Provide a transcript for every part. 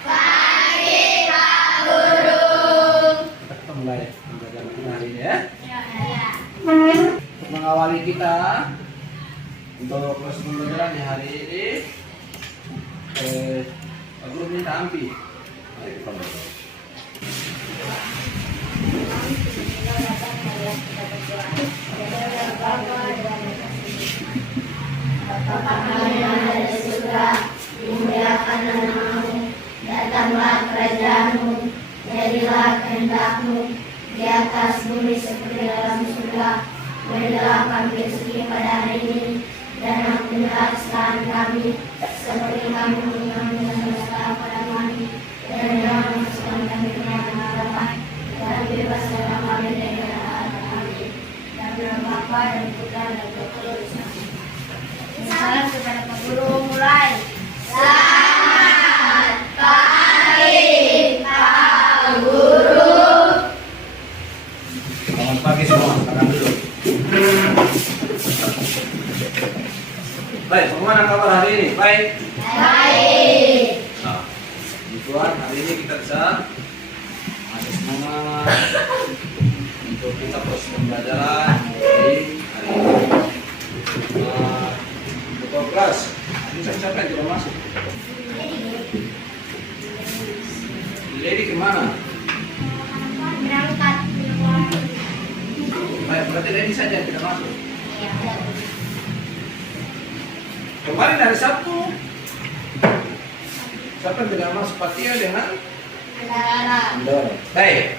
Pagi Pak Guru. Kita mulai pembelajaran kita hari ini ya. Ya. Untuk mengawali kita untuk proses pembelajaran di hari ini, Pak Guru minta ampi. Mari kita mulai. Bapa kami yang ada di surga, dimuliakan namamu, datanglah kerajaanmu, jadilah kehendak-mu di atas bumi seperti dalam surga. Berilah kami rezeki pada hari ini, dan ampunilah kesalahan kami, seperti kami mengampuni dosa pada kami, dan jangan masukkan kami ke dalam kegelapan, dan bebaskanlah kami dari jahat. Amin. Dan dalam Bapa dan Putra dan Roh Kudus. Salam kepada Pak Guru, mulai. Selamat pagi Pak Guru. Selamat pagi semua, makan dulu. Baik, bagaimana kabar hari ini? Baik? Baik. Nah, Tuhan, hari ini kita bisa ada semangat untuk kita proses pembelajaran di hari ini. Ketua kelas, ini siapa yang tidak masuk? Lady kemana? Berangkat. Baik, berarti Lady saja yang tidak masuk. Kemarin hari Sabtu, siapa yang tidak masuk? Patia dengan Andor. Baik.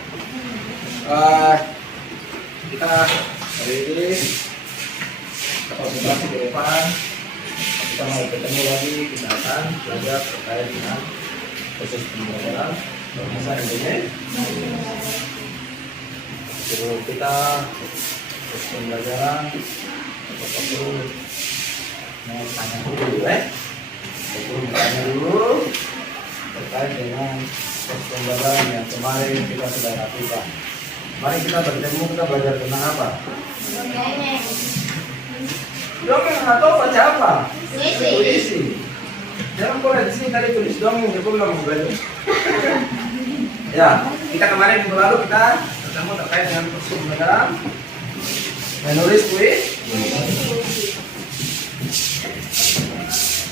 Kita hari ini konsentrasi ke depan. Kita mau ketemu lagi, kita akan belajar terkait dengan proses pembelajaran bahasa Indonesia. Sebelum kita proses pembelajaran, kita perlu mau tanya dulu, perlu bertanya dulu terkait dengan proses pembelajaran yang kemarin kita sudah lakukan. Mari kita bertemu, kita belajar tentang apa? Dongeng atau baca apa? Puisi. Jangan boleh di sini tadi tulis dongeng, dia belum belajar. Ya, kita kemarin minggu lalu kita bertemu terkait dengan proses pembelajaran menulis puisi.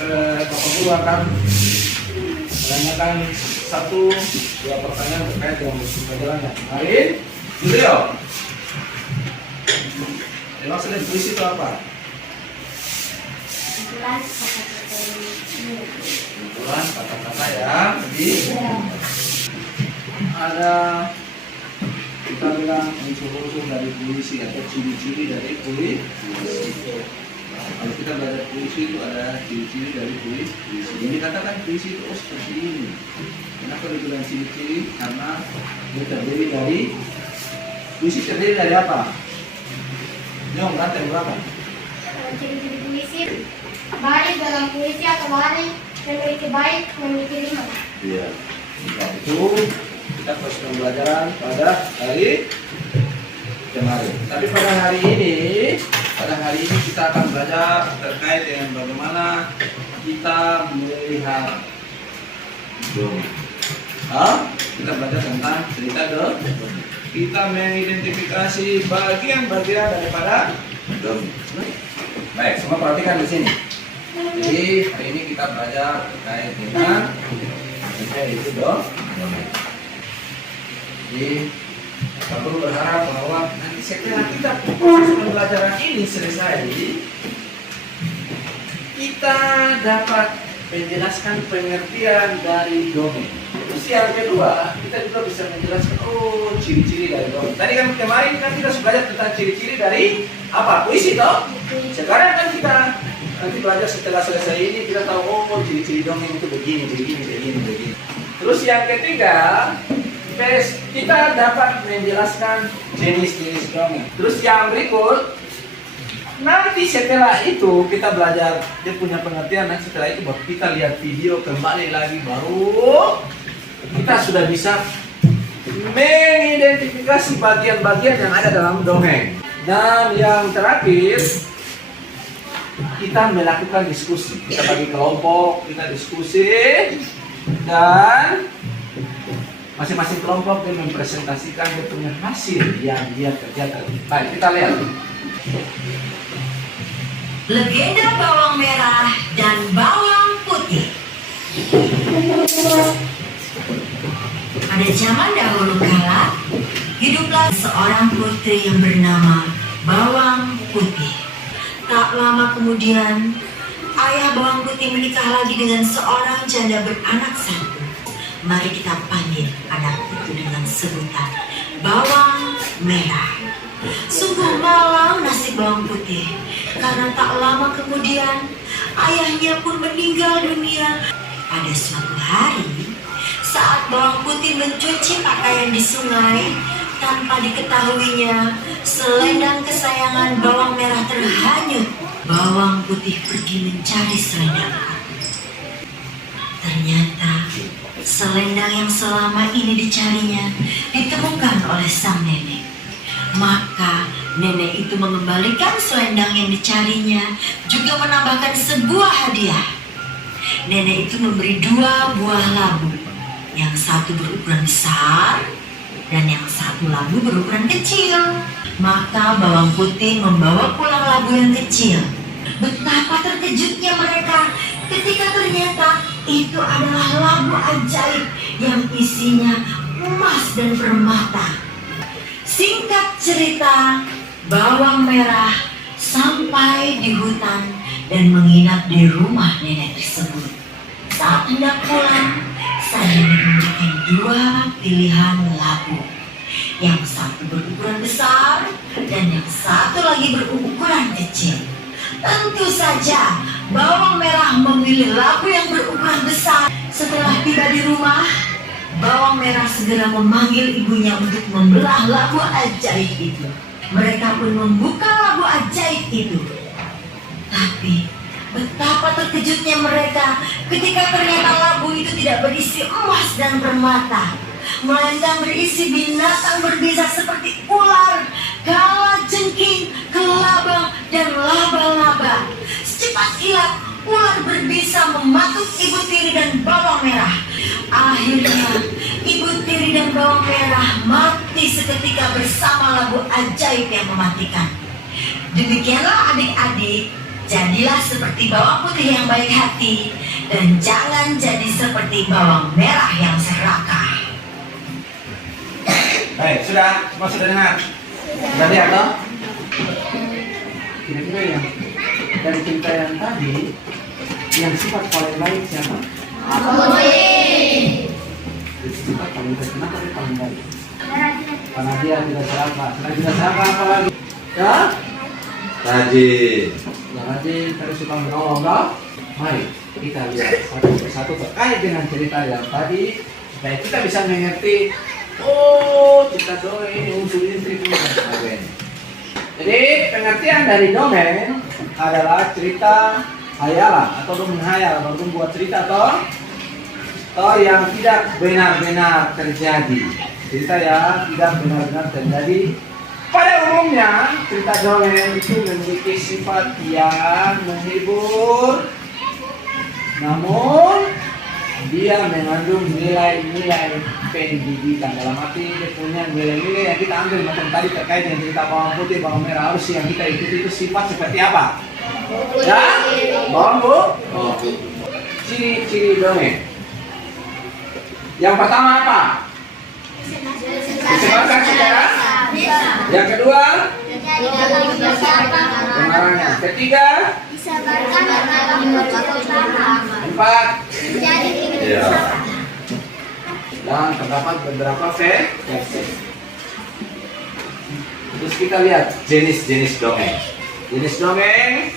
Bapak Guru akan menanyakan satu dua pertanyaan terkait dengan proses pembelajaran yang kemarin. Julio, maksudnya puisi itu apa? Kumpulan kata-kata yang ada kita bilang unsur-unsur dari puisi atau ciri-ciri dari puisi. Kalau kita belajar puisi itu ada ciri-ciri dari puisi. Jadi katakan puisi itu seperti ini. Kenapa dibilang ciri-ciri? Karena dia terdiri dari puisi terdiri dari apa? Nyong, rantai berapa? Ciri-ciri puisi, baris dalam puisi atau baris memiliki baik, memiliki lima. Iya. Nah, itu kita proses pembelajaran pada hari kemarin. Tapi pada hari ini kita akan belajar terkait dengan bagaimana kita melihat dongeng. Kita belajar tentang cerita dongeng. Kita mengidentifikasi bagian-bagian daripada dongeng. Baik, semua perhatikan di sini. Jadi hari ini kita belajar terkait dengan itu dongeng. Jadi kita perlu berharap bahwa nanti setelah kita proses pembelajaran ini selesai, kita dapat menjelaskan pengertian dari dongeng. Terus yang kedua, kita juga bisa menjelaskan ciri-ciri dari dongeng. Tadi kan kemarin kita sudah belajar tentang ciri-ciri dari apa? Puisi toh? Sekarang kan kita nanti belajar setelah selesai ini kita tahu ciri-ciri dongeng itu begini. Terus yang ketiga, kita dapat menjelaskan jenis-jenis dongeng. Terus yang berikut, nanti setelah itu kita belajar dia punya pengertian. Nanti setelah itu baru kita lihat video kembali lagi, baru kita sudah bisa mengidentifikasi bagian-bagian yang ada dalam dongeng. Dan yang terakhir, kita melakukan diskusi. Kita bagi kelompok, kita diskusi Dan masing-masing kelompok dia mempresentasikan dia punya hasil yang dia kerjakan. Baik, kita lihat. Legenda bawang merah dan bawang putih. Pada zaman dahulu kala, hiduplah seorang putri yang bernama Bawang Putih. Tak lama kemudian, ayah Bawang Putih menikah lagi dengan seorang janda beranak satu. Mari kita panggil anak itu dengan sebutan Bawang Merah. Sungguh malang nasib Bawang Putih, karena tak lama kemudian ayahnya pun meninggal dunia. Pada suatu hari, saat Bawang Putih mencuci pakaian di sungai, tanpa diketahuinya, selendang kesayangan Bawang Merah terhanyut. Bawang Putih pergi mencari selendang. Ternyata selendang yang selama ini dicarinya ditemukan oleh sang nenek. Maka nenek itu mengembalikan selendang yang dicarinya, juga menambahkan sebuah hadiah. Nenek itu memberi 2 buah labu, yang satu berukuran besar dan yang satu labu berukuran kecil. Maka Bawang Putih membawa pulang labu yang kecil. Betapa terkejutnya mereka ketika ternyata itu adalah labu ajaib yang isinya emas dan permata. Singkat cerita, Bawang Merah sampai di hutan dan menginap di rumah nenek tersebut. Saat hendak pulang, sang nenek memberikan 2 pilihan labu. Yang satu berukuran besar dan yang satu lagi berukuran kecil. Tentu saja Bawang Merah memilih labu yang berukuran besar. Setelah tiba di rumah, Bawang Merah segera memanggil ibunya untuk membelah labu ajaib itu. Mereka pun membuka labu ajaib itu. Tapi betapa terkejutnya mereka ketika ternyata labu itu tidak berisi emas dan permata, melainkan berisi binatang berbisa seperti ular, kalajengking, kelabang, dan laba-laba. Secepat kilat, ular berbisa mematuk ibu tiri dan Bawang Merah. Akhirnya, ibu tiri dan Bawang Merah mati seketika bersama labu ajaib yang mematikan. Demikianlah adik-adik, jadilah seperti Bawang Putih yang baik hati, dan jangan jadi seperti Bawang Merah yang serakah. Baik, sudah? Semua sudah dengar? Sudah lihat toh? Kira-kira yang dari cerita yang tadi, yang sifat paling baik siapa? Sifat paling baik, kenapa dia paling baik? Karena dia tidak serakah. Karena tidak serakah apa lagi? Ya? Rajin. Nah, rajin, terus suka menolong toh? Mari kita lihat satu persatu terkait dengan cerita yang tadi, supaya kita bisa mengerti. Oh, cerita dongeng ini unsur intrik ini. Jadi pengertian dari dongeng adalah cerita hayalan atau menghayal, atau membuat cerita toh yang tidak benar-benar terjadi. Cerita yang tidak benar-benar terjadi. Pada umumnya cerita dongeng itu memiliki sifat yang menghibur, namun dia mengandung nilai-nilai pendidikan. Dalam arti dia punya nilai-nilai yang kita ambil macam tadi terkait dengan cerita Bawang Putih, Bawang Merah. Harus yang kita ikuti itu sifat seperti apa? Ya, Bawang Putih. Ciri-ciri dongeng. Yang pertama apa? Disebabkan secara. Yang kedua, pengarangnya. Ketiga, empat, Ya. dan terdapat beberapa versi. Terus kita lihat jenis-jenis dongeng. Jenis dongeng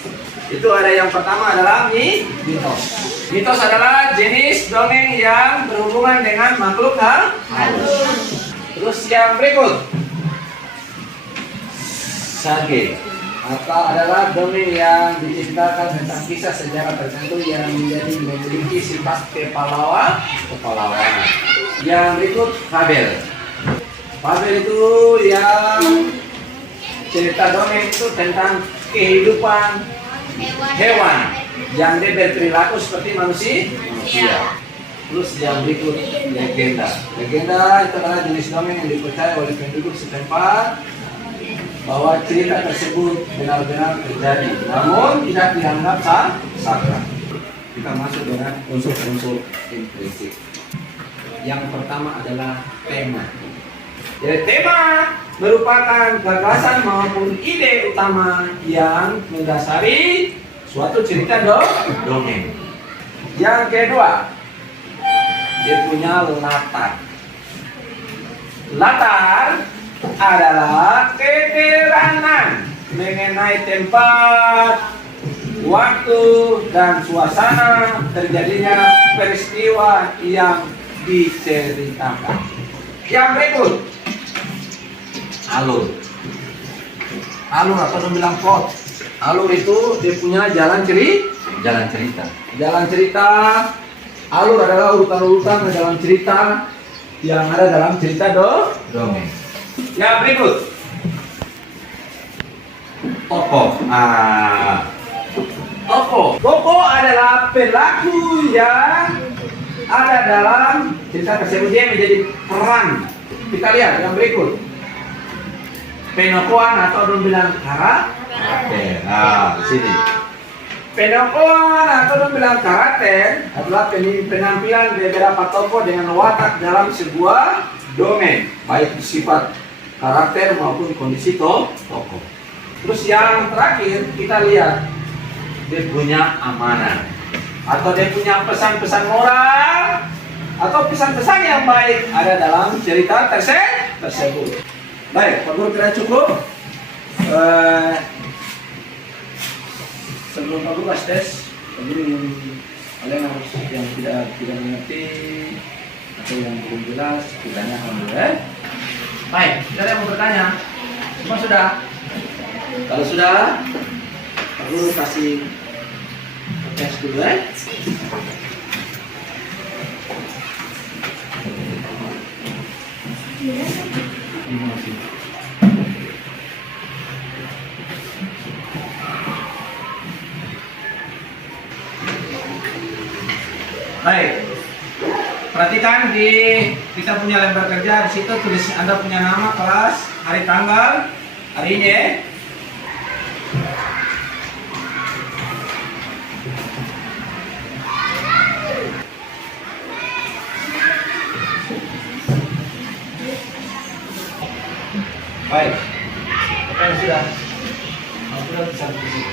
itu ada yang pertama adalah mitos. Mitos adalah jenis dongeng yang berhubungan dengan makhluk halus. Terus yang berikut, sage atau adalah dongeng yang diceritakan tentang kisah sejarah tertentu yang memiliki sifat kepahlawanan. Yang berikut fabel. Fabel itu yang cerita dongeng itu tentang kehidupan hewan yang dia berperilaku seperti manusia. Terus yang berikut legenda. Legenda itu adalah jenis dongeng yang dipercaya oleh penduduk setempat bahwa cerita tersebut benar-benar terjadi, namun tidak dianggap sakral. Kita masuk dengan unsur-unsur implisit. Yang pertama adalah tema. Jadi tema merupakan gagasan maupun ide utama yang mendasari suatu cerita dongeng. Yang kedua, dia punya latar. Latar adalah keterangan mengenai tempat, waktu, dan suasana terjadinya peristiwa yang diceritakan. Yang berikut, alur. Alur atau orang bilang plot. Alur itu dia punya jalan cerita. Jalan cerita. Alur adalah urutan-urutan dalam cerita yang ada dalam cerita dongeng. Yang berikut, Tokoh. Tokoh adalah pelaku yang ada dalam cerita tersebut, dia menjadi peran. Kita lihat yang berikut. Penokohan atau orang bilang Oke. Di sini. Penokohan atau orang bilang karakter adalah penampilan beberapa tokoh dengan watak dalam sebuah dongeng, baik sifat karakter maupun kondisi tokoh. Terus yang terakhir kita lihat dia punya amanah atau dia punya pesan-pesan moral atau pesan-pesan yang baik ada dalam cerita tersebut. Baik, Pak Guru kira cukup. Sebelum Pak Guru kasih tes, Pak Guru kalian harus yang tidak mengerti atau yang belum jelas ditanya alhamdulillah. Baik, kita yang mau bertanya. Semua sudah? Kalau sudah, Pak Guru kasih tes dulu ya. Baik, perhatikan di kita punya lembar kerja, di situ tulis Anda punya nama, kelas, hari, tanggal, hari ini ya. Baik, apa yang sudah? Sudah bisa begitu.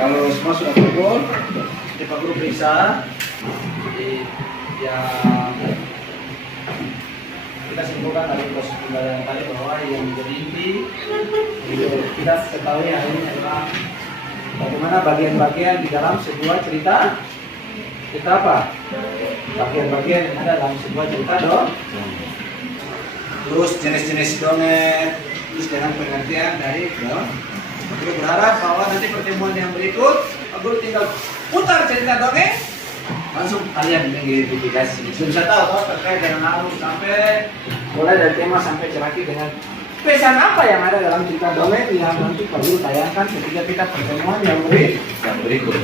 Kalau semua sudah kumpul, Pak Guru periksa. Jadi ya kita simpulkan dari proses pembelajaran tadi bahwa yang menjadi inti kita ketahui hari ini adalah bagaimana bagian-bagian di dalam sebuah cerita apa? Bagian-bagian yang ada dalam sebuah cerita terus jenis-jenis dongeng, terus dengan pengertian dari Aku berharap bahwa nanti pertemuan yang berikut Aku tinggal putar cerita dongeng, langsung kalian mengidentifikasi. Sudah tahu terkait dengan alur sampai mulai dari tema sampai terakhir dengan pesan apa yang ada dalam cerita dongeng yang nanti perlu tayangkan ketika kita pertemuan yang berikut.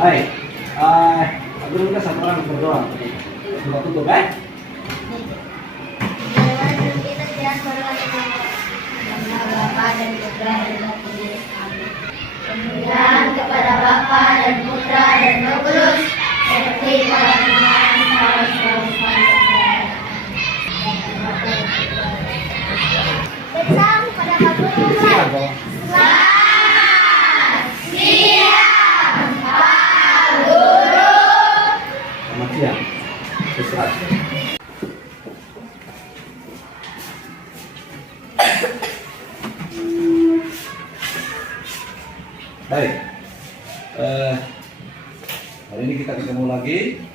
Baik, Aku minta satu orang berdoa. Sudah tutup Bapa dan Putra dan Roh Kudus. Amin. Kemuliaan kepada Bapa dan Putra dan Roh Kudus, seperti pada permulaan sekarang sampai bersama kepada Pak Guru. Selamat siang, Pak Guru. Selamat siang. Istirahat. Baik, hari ini kita ketemu lagi.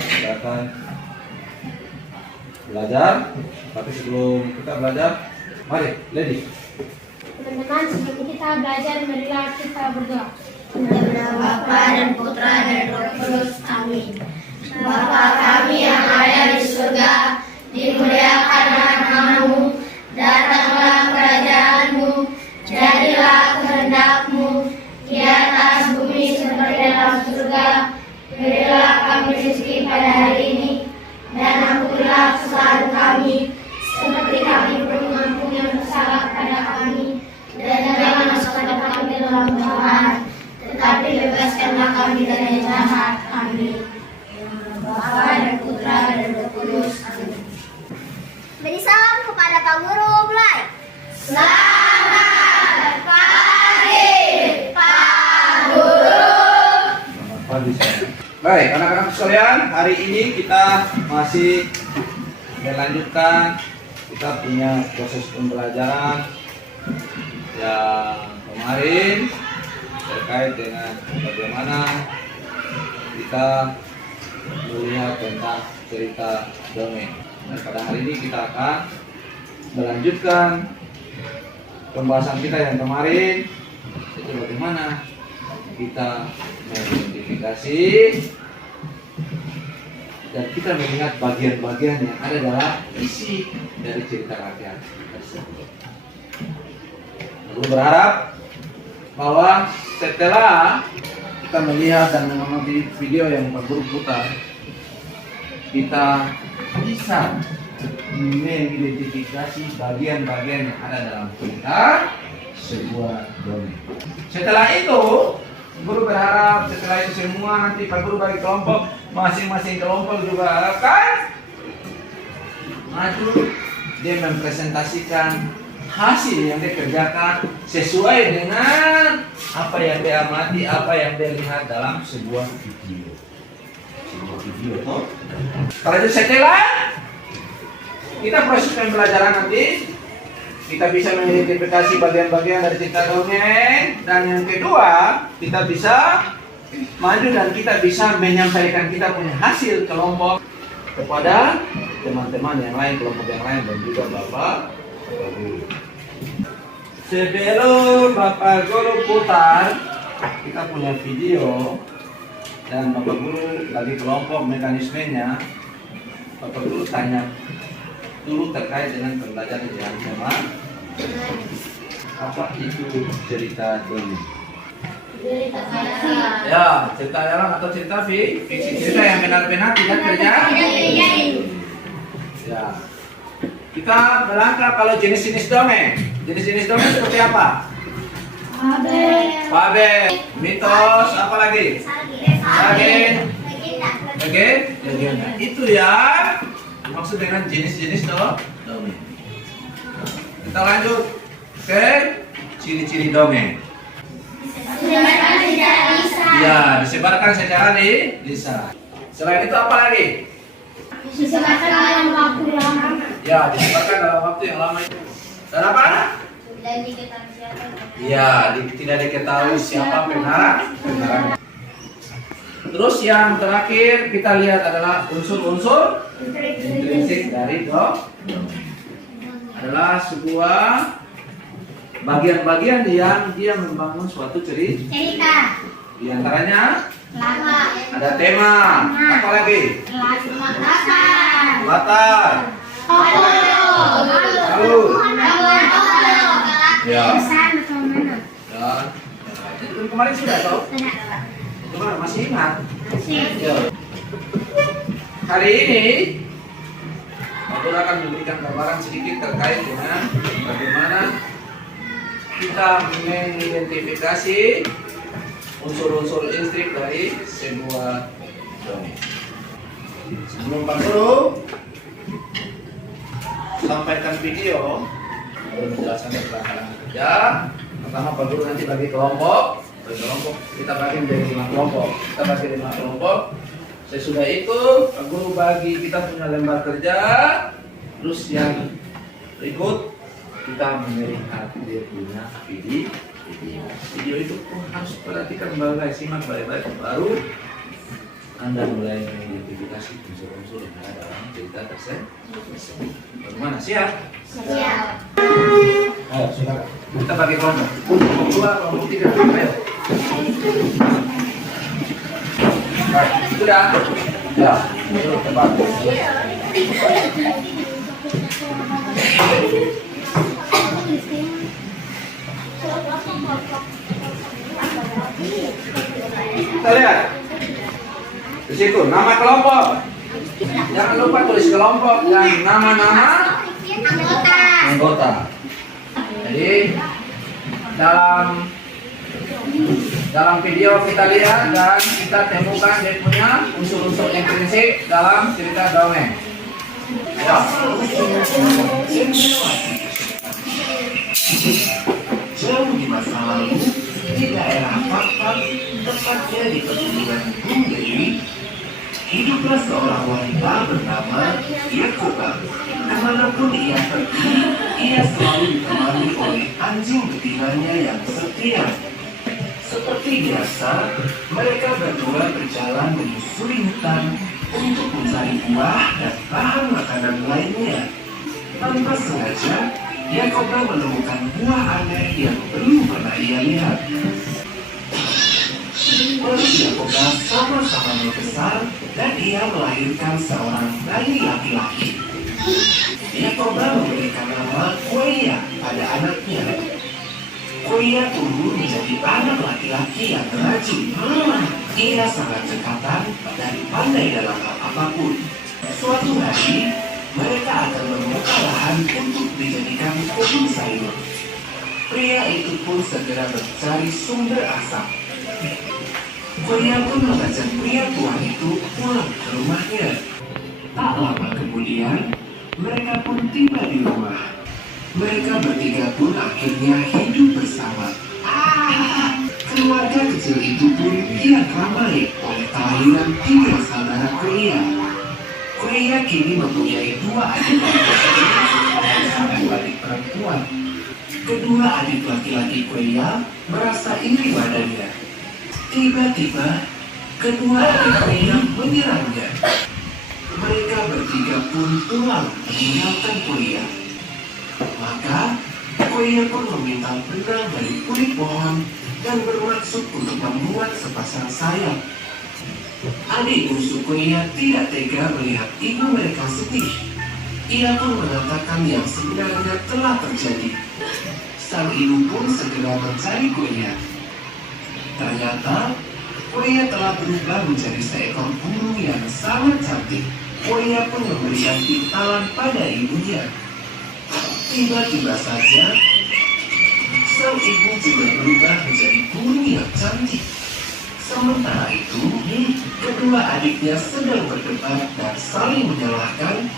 Kita akan belajar. Tapi sebelum kita belajar, mari, Lady. Teman-teman, sebelum kita belajar, marilah kita berdoa. Kepada Bapa dan Putra dan Roh Kudus. Amin. Bapa kami yang ada di surga, dimuliakan namamu, datanglah kerajaanmu, jadilah kehendakmu di atas bumi seperti dalam surga. Berilah kami rezeki pada hari ini, dan ampunilah kesalahan kami, seperti kami pun mengampuni yang bersalah pada kami. Dan jangan masukkan kami dalam cobaan, tetapi bebaskanlah kami dari yang jahat. Amin. Bapa dan Putra dan Roh Kudus. Amin. Beri salam kepada Pak Guru, mulai. Selamat pagi, Pak Guru. Selamat pagi sayang. Baik, anak-anak sekalian, hari ini kita masih melanjutkan kita punya proses pembelajaran yang kemarin terkait dengan bagaimana kita melihat tentang cerita dongeng. Dan pada hari ini kita akan melanjutkan pembahasan kita yang kemarin, yaitu bagaimana kita mengidentifikasi dan kita melihat bagian-bagian yang ada dalam isi dari cerita rakyat tersebut. Aku berharap bahwa setelah kita melihat dan menonton video yang Pak Guru putar, kita bisa mengidentifikasi bagian-bagian yang ada dalam cerita sebuah dongeng. Setelah itu, Guru berharap setelah itu semua nanti Pak Guru bagi kelompok, masing-masing kelompok juga akan maju, dia mempresentasikan hasil yang dia kerjakan sesuai dengan apa yang dia amati, apa yang dia lihat dalam sebuah video. Toh? Kalau itu setelah kita proses pembelajaran nanti, kita bisa mengidentifikasi bagian-bagian dari cerita dongeng, dan yang kedua kita bisa maju dan kita bisa menyampaikan kita punya hasil kelompok kepada teman-teman yang lain, kelompok yang lain, dan juga Bapak Guru. Sebelum Bapak Guru putar, kita punya video dan Bapak Guru bagi kelompok mekanismenya. Bapak Guru tanya dulu terkait dengan pembelajaran yang sama. Apa itu cerita dongeng? Ya, cerita alam atau cerita fiksi, cerita yang benar-benar tidak terjadi. Ya. Kita melangkah kalau jenis-jenis dongeng. Jenis-jenis dongeng seperti apa? Fabel, mitos, apa lagi? Sage, legenda. Itu ya dimaksud dengan jenis-jenis dongeng. Kita lanjut ke ciri-ciri dongeng. Ya, disebarkan secara lisan. Selain itu apa lagi? Disebarkan dalam waktu yang lama. Ya, disebarkan dalam waktu yang lama itu. Dan apa? Ya, tidak diketahui siapa pengarangnya. Terus yang terakhir kita lihat adalah unsur-unsur intrinsik dari dongeng. Adalah sebuah bagian-bagian yang dia membangun suatu cerita. Di antaranya ada tema, apa lagi? Latar. Lalu. Ya. Dan itu kemarin sudah tahu? Kemarin masih ingat? Ya. Hari ini aku akan memberikan gambaran sedikit terkait dengan bagaimana kita mengidentifikasi unsur-unsur instrik dari sebuah dongeng. Sebelum Pak Guru sampaikan video, baru menjelaskan tentang kerja. Pertama Pak Guru nanti bagi kelompok, kita bagi menjadi 5 kelompok. Kita bagi 5 kelompok. Sesudah itu Pak Guru bagi kita punya lembar kerja. Terus yang berikut kita melihat dia punya video itu harus perhatikan baik-baik, simak baik-baik, baru Anda mulai mengidentifikasi unsur-unsur yang ada dalam cerita tersebut. Bagaimana? Siap? Siap. Ayo, silakan. Kita bagi kelompok. Kelompok 2, kelompok 3. Ayo. Baik, sudah? Ya. Tepat. Kita lihat di situ nama kelompok. Jangan lupa tulis kelompok dan nama-nama Anggota. anggota. Jadi dalam video kita lihat dan kita temukan dia punya unsur-unsur intrinsik dalam cerita dongeng. Ya. Jauh di masa lalu, di daerah Pakpak, tepatnya di pegunungan Gunung Dewi, hiduplah seorang wanita bernama Yakoba. Kemanapun ia pergi, ia selalu ditemani oleh anjing betinanya yang setia. Seperti biasa, mereka berdua berjalan menyusuri hutan untuk mencari buah dan bahan makanan lainnya. Tanpa sengaja, Yakoba menemukan buah aneh yang belum pernah ia lihat. Lalu Yakoba sama-sama membesar dan ia melahirkan seorang bayi laki-laki. Yakoba memberikan nama Koya pada anaknya. Koya tumbuh menjadi anak laki-laki yang rajin. Ia sangat cekatan dan pandai dalam hal apapun. Suatu hari, mereka akan membuka lahan untuk dijadikan kebun sayur. Pria itu pun segera mencari sumber asap. Koya pun mengajak pria tua itu pulang ke rumahnya. Tak lama kemudian, mereka pun tiba di rumah. Mereka bertiga pun akhirnya hidup bersama. Keluarga kecil itu pun kian ramai oleh kelahiran 3 saudara Koya. Koya kini mempunyai 2 adik laki-laki dan 1 adik perempuan. Kedua adik laki-laki Koya merasa iri padanya. Tiba-tiba, kedua adik Koya menyerangnya. Mereka bertiga pun pulang meninggalkan Koya. Maka, Koya pun meminta benang dari kulit pohon dan bermaksud untuk membuat sepasang sayap. Adik bungsu Koya tidak tega melihat ibu mereka sedih. Ia pun mengatakan yang sebenarnya telah terjadi. Sang ibu pun segera mencari Koya. Ternyata, Koya telah berubah menjadi seekor burung yang sangat cantik. Koya pun memberikan imbalan pada ibunya. Tiba-tiba saja, sang ibu juga berubah menjadi burung yang cantik. Sementara itu, kedua adiknya sedang berdebat dan saling menyalahkan.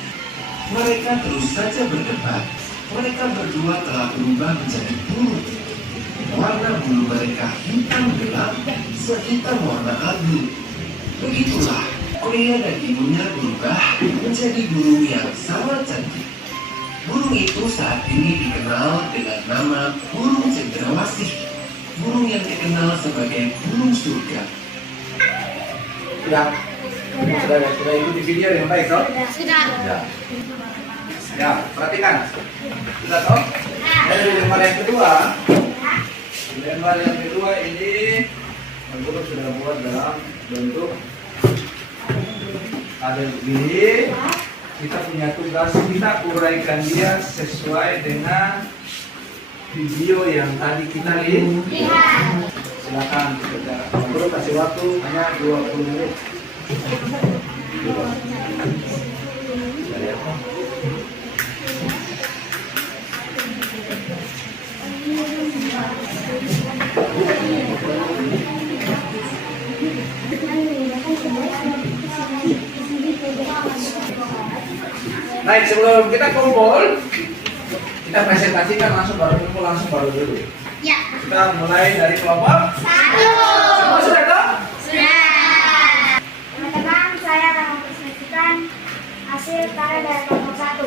Mereka terus saja berdebat. Mereka berdua telah berubah menjadi burung. Warna bulu mereka hitam gelap, sehitam warna abu. Begitulah, Koya dan ibunya berubah menjadi burung yang sangat cantik. Burung itu saat ini dikenal dengan nama burung cendrawasih. Burung yang dikenal sebagai burung surga. Sudah ikuti video yang baik, toh? Sudah. Ya, perhatikan. Sudah, toh? Dari lembar yang kedua, ini guru sudah buat dalam bentuk ada begini. Kita punya tugas, kita uraikan dia sesuai dengan video yang tadi kita lihat. Silakan dikerjakan. Guru kasih waktu hanya 20 menit. Baik, sebelum kita kumpul, kita presentasikan langsung baru dulu. Ya. Kita mulai dari kelompok 1. Semua sudah tahu? Sudah. Teman-teman, saya akan mempresentasikan hasil karya dari kelompok 1.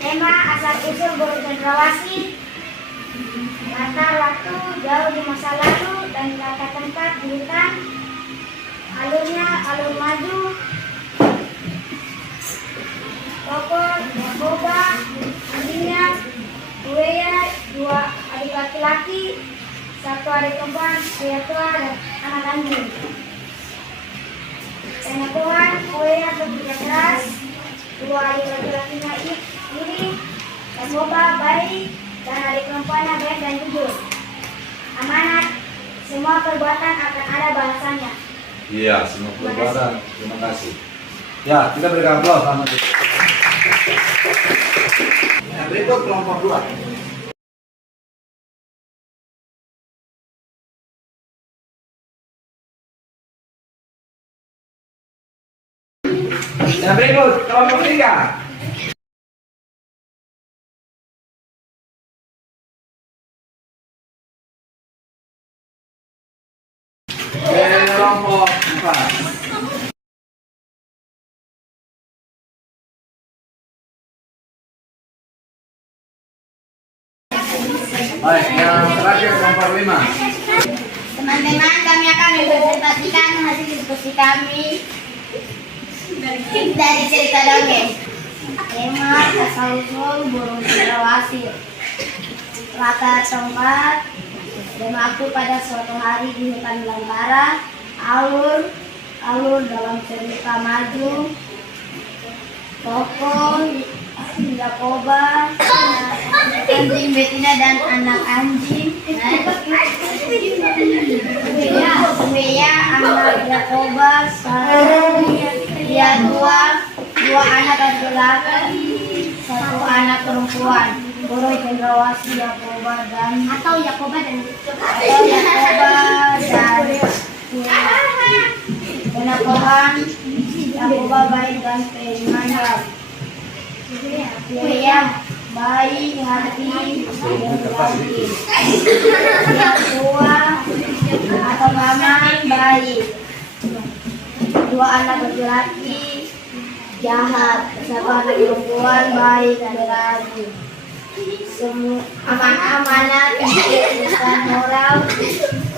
Tema asal usul burung cendrawasih. Latar waktu jauh di masa lalu dan kata tempat di hutan. Alurnya alur maju. Tokoh Yakoba, anjingnya Koya, 2 adik laki-laki, 1 adik perempuan, pria tua dan anak anjing. Pengetahuan Koya bekerja keras, 2 adik laki-lakinya iri, Yakoba baik dan adik perempuannya baik dan jujur. Amanat, semua perbuatan akan ada balasannya. Iya, semua perbuatan. Terima kasih. Ya, kita berikan aplaus sama kita. Yang berikut kelompok 2. Yang berikut kelompok 3. Kelompok 4. Baik, yang terakhir kelompok 5. Teman-teman, kami akan mempresentasikan hasil diskusi kami dari cerita dongeng. Tema asal-usul burung cendrawasih. Latar tempat berlaku pada suatu hari di hutan belantara. Alur dalam cerita maju. Tokoh Yakoba, anjing betina dan anak anjing. Buaya anak Yakoba, dia dua anak laki-laki, satu anak perempuan. Burung cendrawasih Yakoba dan penangkapan Yakoba baik dan perimanan. Buaya baik hati berbagi. Yang tua atau paman baik. Dua anak laki-laki jahat, satu anak perempuan baik dan berani. Amanat urusan moral.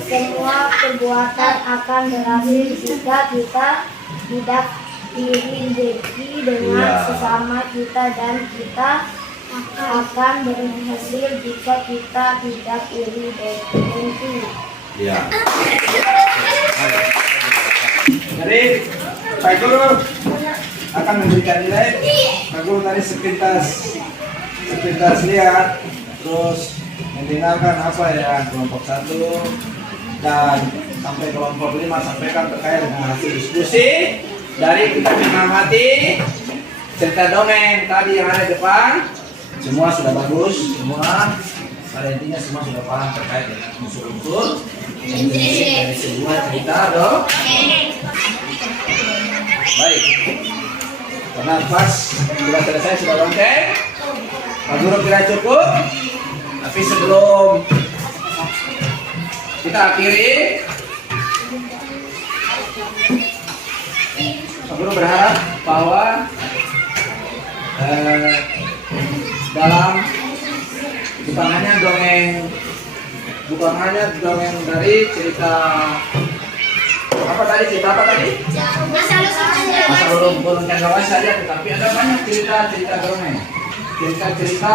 Semua perbuatan akan berhasil jika kita tidak iri dengki dengan sesama kita, dan kita akan berhasil jika kita tidak iri dengki. Iya. Jadi Pak Guru akan memberikan nilai. Pak Guru tadi sepintas lihat, terus mendengarkan apa yang kelompok 1 dan sampai kelompok 5 sampaikan terkait dengan hasil diskusi dari kita mengamati cerita dongeng tadi yang ada di depan. Semua sudah bagus, semua pada intinya semua sudah paham terkait dengan unsur-unsur dari sebuah cerita dong. Baik, karena pas sudah selesai sudah dongeng, Pak Guru kira cukup. Tapi sebelum kita akhiri, Pak Guru berharap bahwa dalam bukan hanya dongeng dari cerita apa tadi? Masa burung cendrawasih saja, tetapi ada banyak cerita dongeng, cerita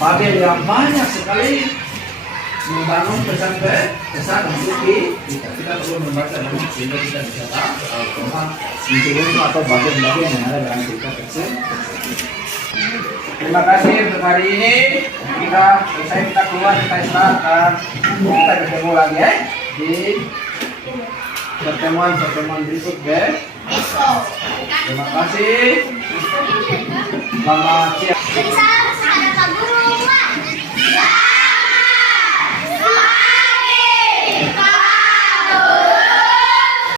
Babel yang banyak sekali membangun pesan untuk kita perlu membaca banyak sehingga kita bisa tahu tentang unsur atau bagian-bagian yang ada dalam cerita tersebut. Terima kasih untuk hari ini. Kita keluar, kita istirahat, kita bertemu lagi ya di pertemuan berikut besok. Terima kasih. Selamat siang.